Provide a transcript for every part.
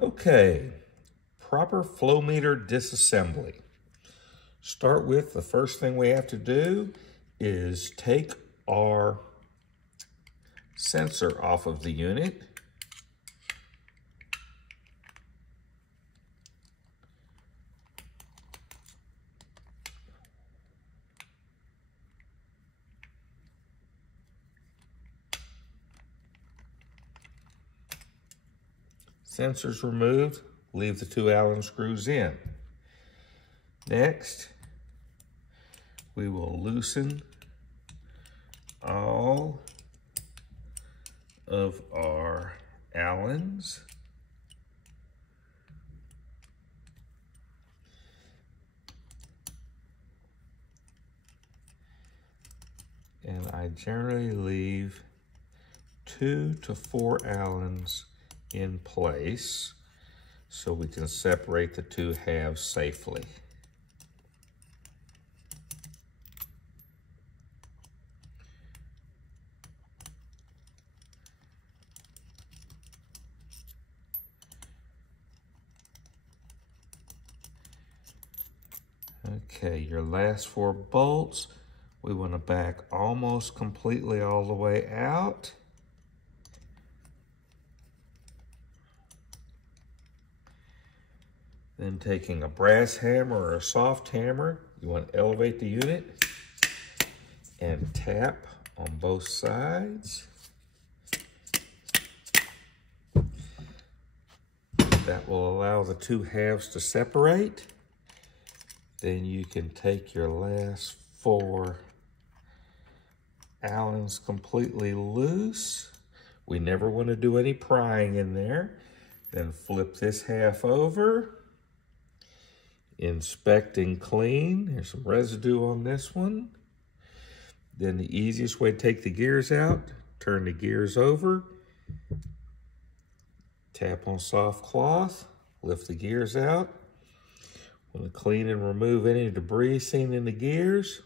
Okay, proper flow meter disassembly. Start with the first thing we have to do is take our sensor off of the unit. Sensors removed, leave the 2 Allen screws in. Next, we will loosen all of our Allens. And I generally leave 2 to 4 Allens in place so we can separate the 2 halves safely. Okay, your last 4 bolts, we want to back almost completely all the way out. Then taking a brass hammer or a soft hammer, you want to elevate the unit and tap on both sides. That will allow the 2 halves to separate. Then you can take your last 4 Allens completely loose. We never want to do any prying in there. Then flip this half over. Inspect and clean. There's some residue on this one. Then the easiest way to take the gears out, turn the gears over, tap on soft cloth, lift the gears out. Want to clean and remove any debris seen in the gears.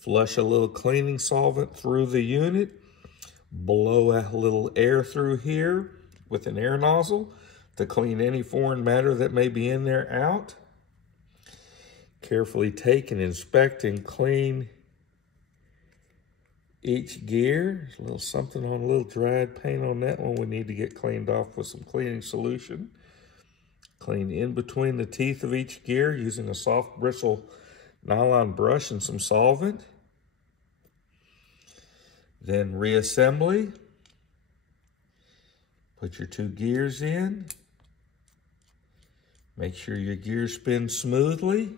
Flush a little cleaning solvent through the unit. Blow a little air through here with an air nozzle to clean any foreign matter that may be in there out. Carefully take and inspect and clean each gear. There's a little something on a little dried paint on that one. We need to get cleaned off with some cleaning solution. Clean in between the teeth of each gear using a soft bristle nylon brush and some solvent. Then reassembly. Put your 2 gears in. Make sure your gears spin smoothly.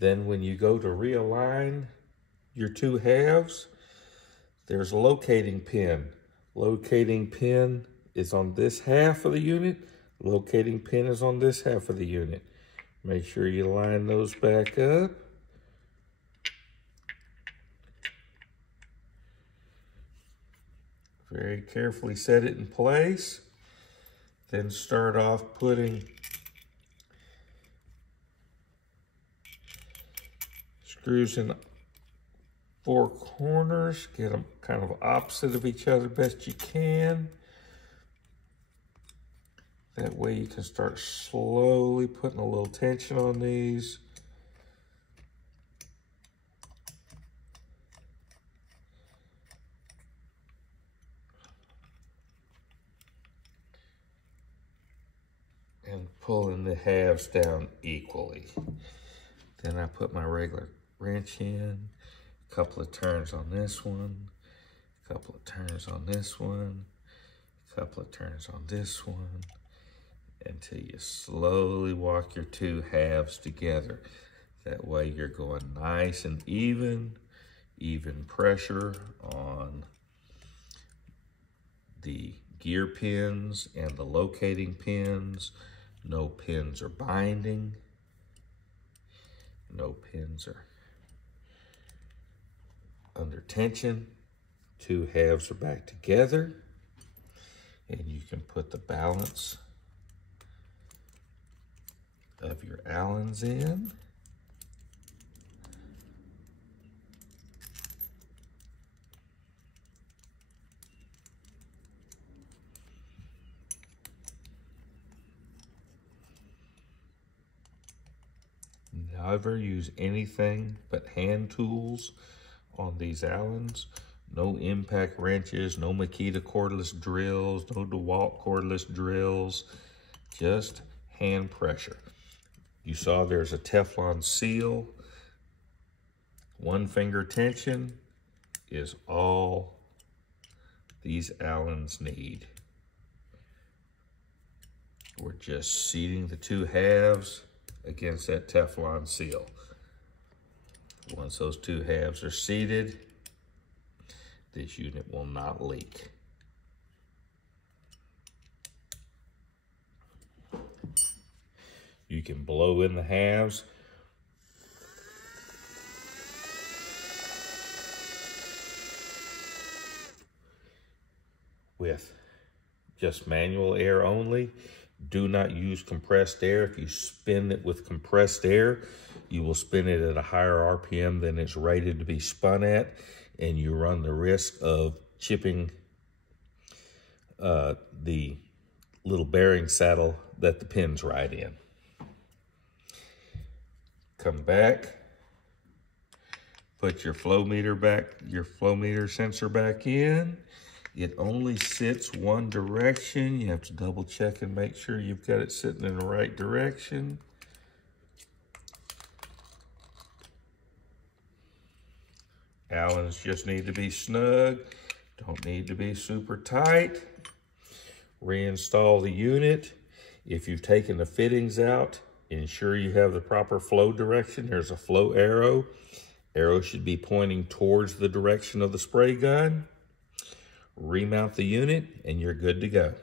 Then when you go to realign your 2 halves, there's a locating pin. Locating pin is on this half of the unit. Locating pin is on this half of the unit. Make sure you line those back up. Very carefully set it in place. Then start off putting screws in 4 corners. Get them kind of opposite of each other best you can. That way you can start slowly putting a little tension on these. And pulling the halves down equally. Then I put my regular wrench in, a couple of turns on this one, a couple of turns on this one, a couple of turns on this one, until you slowly walk your 2 halves together. That way you're going nice and even pressure on the gear pins and the locating pins. No pins are binding. No pins are under tension. 2 halves are back together. And you can put the balance of your Allens in. Never use anything but hand tools on these Allens. No impact wrenches, no Makita cordless drills, no DeWalt cordless drills, just hand pressure. You saw there's a Teflon seal. 1 finger tension is all these Allens need. We're just seating the 2 halves against that Teflon seal. Once those 2 halves are seated, this unit will not leak. You can blow in the halves. With just manual air only. Do not use compressed air. If you spin it with compressed air, you will spin it at a higher RPM than it's rated to be spun at, and you run the risk of chipping the little bearing saddle that the pins ride in. Come back, put your flow meter sensor back in. It only sits one direction. You have to double check and make sure you've got it sitting in the right direction. Allens just need to be snug, don't need to be super tight. Reinstall the unit. If you've taken the fittings out, ensure you have the proper flow direction. There's a flow arrow. Arrow should be pointing towards the direction of the spray gun. Remount the unit and you're good to go.